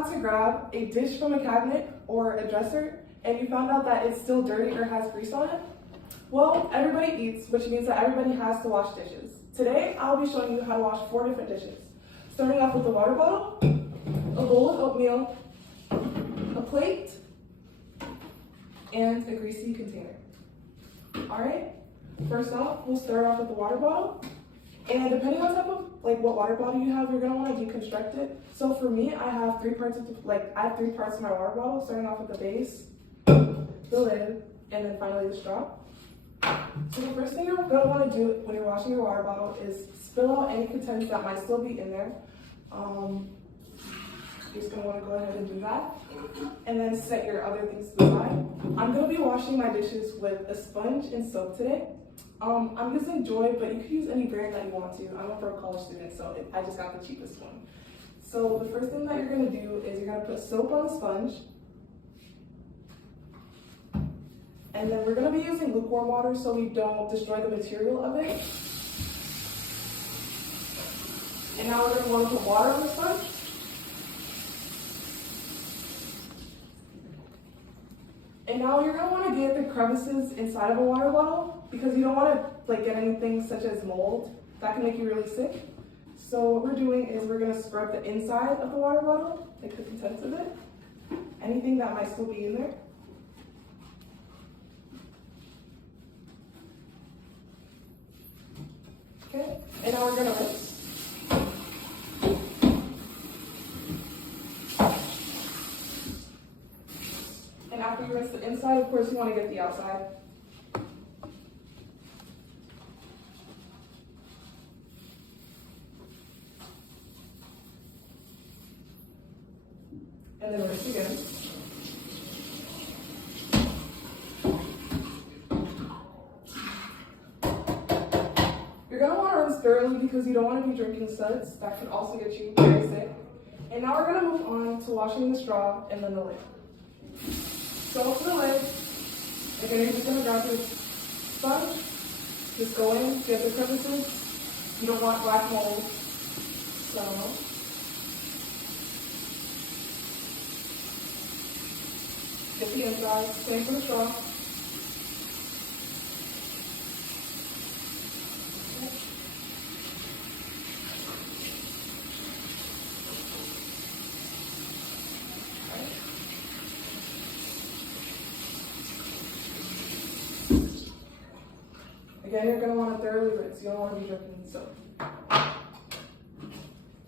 gone to grab a dish from a cabinet or a dresser and you found out that it's still dirty or has grease on it? Well, everybody eats, which means that everybody has to wash dishes. Today, I'll be showing you how to wash 4 different dishes. Starting off with a water bottle, a bowl of oatmeal, a plate, and a greasy container. All right, first off, we'll start off with the water bottle. And depending on type of, what water bottle you have, you're gonna wanna deconstruct it. So for me, I have 3 parts of, three parts of my water bottle, starting off with the base, the lid, and then finally the straw. So the first thing you're gonna wanna do when you're washing your water bottle is spill out any contents that might still be in there. You're just gonna wanna go ahead and do that. And then set your other things to the side. I'm gonna be washing my dishes with a sponge and soap today. I'm using Joy, but you can use any brand that you want to. I'm a broke college student, so I just got the cheapest one. So the first thing that you're gonna do is you're gonna put soap on the sponge. And then we're gonna be using lukewarm water so we don't destroy the material of it. And now we're gonna wanna put water on the sponge. And now you're gonna wanna get the crevices inside of a water bottle because you don't wanna get anything such as mold. That can make you really sick. So what we're doing is we're gonna scrub the inside of the water bottle, the contents of it, anything that might still be in there. Okay, and now we're gonna rinse. And after you rinse the inside, of course, you want to get the outside. And then rinse again. You're going to want to rinse thoroughly because you don't want to be drinking suds. That can also get you very sick. And now we're going to move on to washing the straw and then the lid. So for the lid, again, you're just going to grab your sponge, just go in, get the crevices. You don't want black mold. So, get the inside, same for the straw. Again, you're going to want to thoroughly rinse. You don't want to be drinking soap.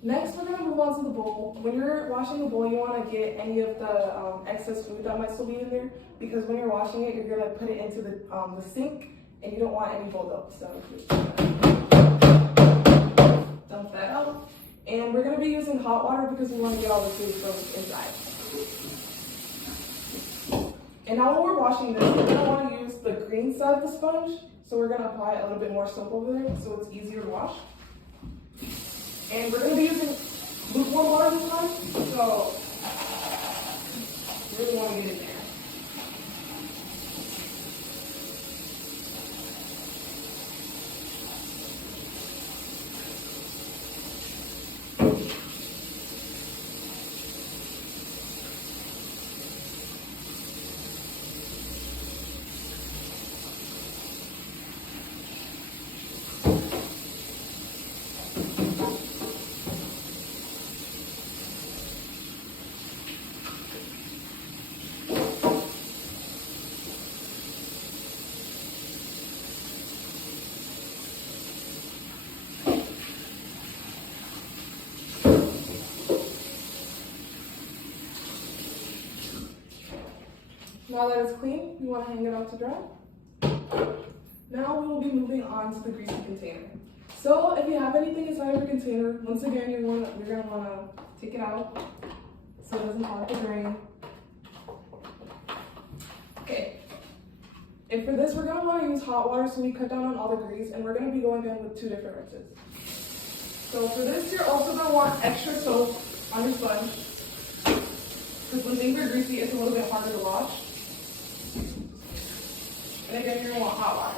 Next, we're going to move on to the bowl. When you're washing the bowl, you want to get any of the excess food that might still be in there, because when you're washing it, you're going to put it into the sink, and you don't want any buildup. So just dump that out. And we're going to be using hot water because we want to get all the food from inside. And now when we're washing this, we're going to want to use the green side of the sponge. So we're going to apply a little bit more soap over there so it's easier to wash. And we're going to be using lukewarm water this time, so you really want to get in there. Now that it's clean, you want to hang it out to dry. Now we will be moving on to the greasy container. So if you have anything inside of your container, once again, you're going to want to take it out so it doesn't hog the drain. Okay. And for this, we're going to want to use hot water so we cut down on all the grease, and we're going to be going in with 2 different rinses. So for this, you're also going to want extra soap on your sponge, because when things are greasy, it's a little bit harder to wash. And again, you're going to want hot water.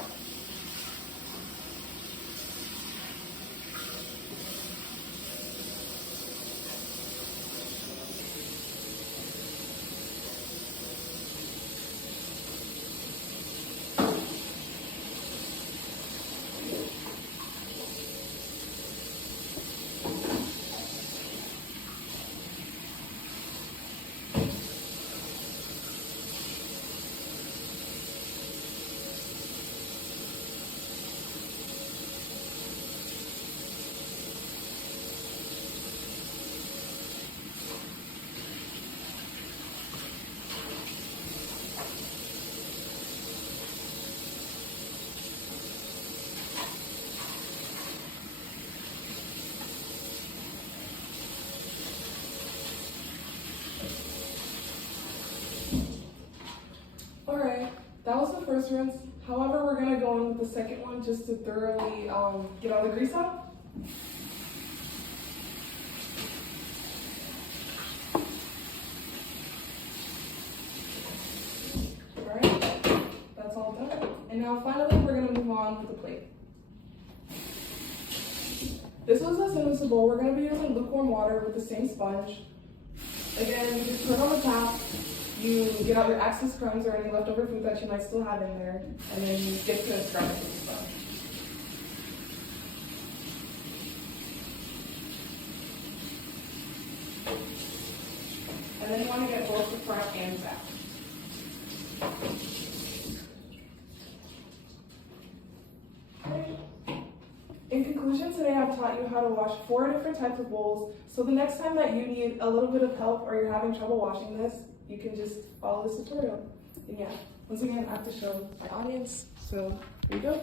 first rinse. However, we're gonna go in with the second one just to thoroughly get all the grease out. Alright, that's all done. And now finally, we're gonna move on with the plate. This was a Sinusa bowl. We're gonna be using lukewarm water with the same sponge. Again, you just turn on the tap, you get out your excess crumbs or any leftover food that you might still have in there, and then you get to scrub it with the sponge. And then you want to get both the front and back. Okay. In conclusion, today I've taught you how to wash 4 different types of bowls, so the next time that you need a little bit of help or you're having trouble washing this, you can just follow this tutorial. And yeah, once again, I have to show my audience, so here you go.